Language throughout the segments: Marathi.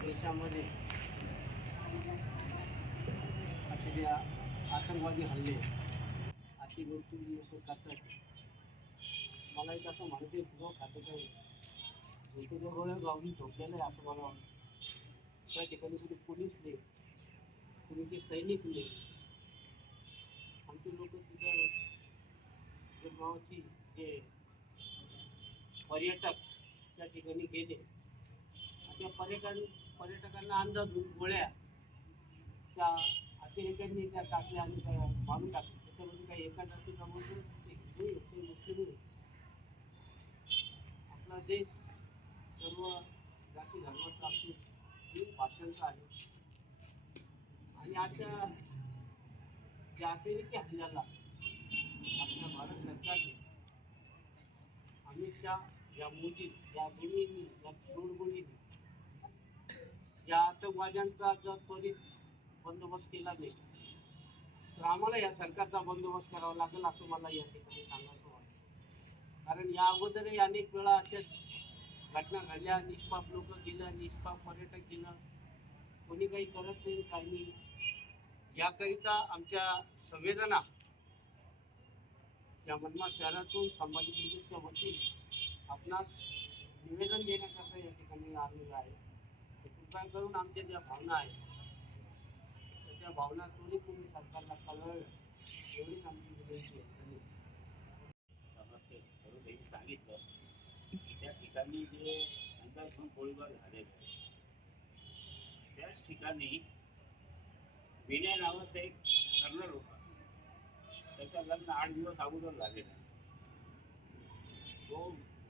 देशामध्ये असे जे आतंकवादी हल्ले अशी गोष्टी लोक करतात मला एक असं मानसिक आहे. खातं काही झोपेच्या गोळ्या गावून झोपलेलं आहे असं मला वाटतं. त्या ठिकाणी कुठे पोलीस नाही कुणी ते सैनिक आमचे लोक तिथं गावाची जे पर्यटक त्या ठिकाणी गेले. आणि त्या पर्यटन पर्यटकांना अंदाज गोळ्या त्या अतिरेक्यांनी त्या टाकल्या आणि त्या मारून टाकल्या. त्याच्यामध्ये काही एका जातीचा म्हणून हिंदू आहे, मुस्लिम आहे. आपला देश सर्व जाती धर्माचा असून भाषांचा आहे. आणि अशा ज्या अतिरेकी हल्ल्याला आपल्या भारत सरकारने अमित शहा या मोदी या दोन्हींनी या तोडगोडीने या आतंकवाद्यांचा जर त्वरित बंदोबस्त केला नाही तर आम्हाला या सरकारचा बंदोबस्त करावा लागेल असं मला या ठिकाणी सांगायचं वाटतं कारण या अगोदरही अनेक वेळा अशाच घटना घडल्या निष्पाप लोक गेलं निष्पाप पर्यटक गेलं. कोणी काही करत नाही काही नाही. याकरिता आमच्या संवेदना या मनमाड शहरातून संभाजी ब्रिगेडच्या वतीने आपणास निवेदन देण्याकरता या ठिकाणी आलेलं आहे. उपाय करून आमच्या ज्या भावना आहेत तर त्या भावना तुम्ही तुम्ही सरकारला कळवलं. एवढीच आमची विनंती आहे. त्यांनी सांगितलं. त्या ठिकाणी जे अंदाजून गोळीबार झालेले त्याच ठिकाणी विनय नावाचा एक कर्नल होता. त्याचा लग्न आठ दिवस अगोदर झालेला तो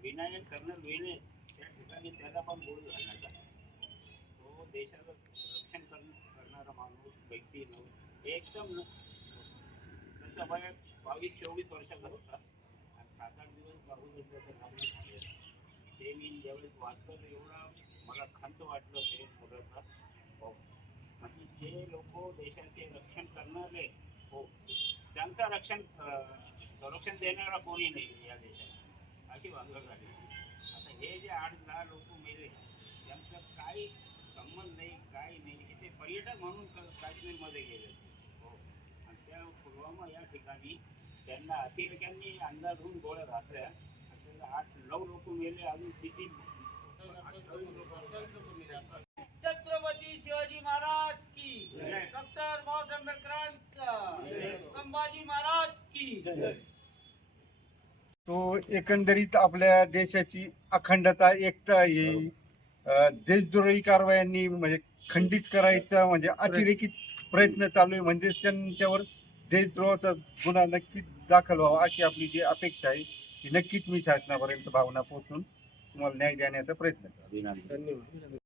विनायक कर्नल विनय त्या ठिकाणी त्याला पण गोळी घालण्यात आला. देशाचं रक्षण कर करणारा माणूस व्यक्ती नव्हता एकदम न- त्याचा वय बावीस चोवीस वर्षाचा होता. आणि सात आठ दिवस बाबू त्याचं लग्न झालेलं ते मी ज्यावेळेस वाचलं एवढा मला खंत वाटलं ते मुलाचा. हो. म्हणजे जे लोक देशाचे रक्षण करणारे हो. त्यांचं रक्षण संरक्षण देणारा कोणी नाही या देशात. अशी वांग झाली. आता हे जे आठ दहा लोक मेले त्यांचा काही संबंध नाही काही नाही हे ते पर्यटक म्हणून क- काश्मीरमध्ये गेले हो आणि त्या पुलवामा या ठिकाणी त्यांना अतिरेक्यांनी अंदाजून गोळ्या घातल्या. आठ नऊ लोक मेले अजून किती? छत्रपती शिवाजी महाराज की जय. डॉक्टर बाबासाहेब आंबेडकरांचा संभाजी महाराज की तो एकंदरीत आपल्या देशाची अखंडता एकता अं, देशद्रोही कारवायांनी म्हणजे खंडित करायचा म्हणजे अतिरेकी प्रयत्न चालू आहे. म्हणजे त्यांच्यावर देशद्रोहाचा गुन्हा नक्कीच दाखल व्हावा अशी आपली जी अपेक्षा आहे ती नक्कीच मी शासनापर्यंत भावना पोहोचून तुम्हाला न्याय देण्याचा प्रयत्न करेन अभिनंदन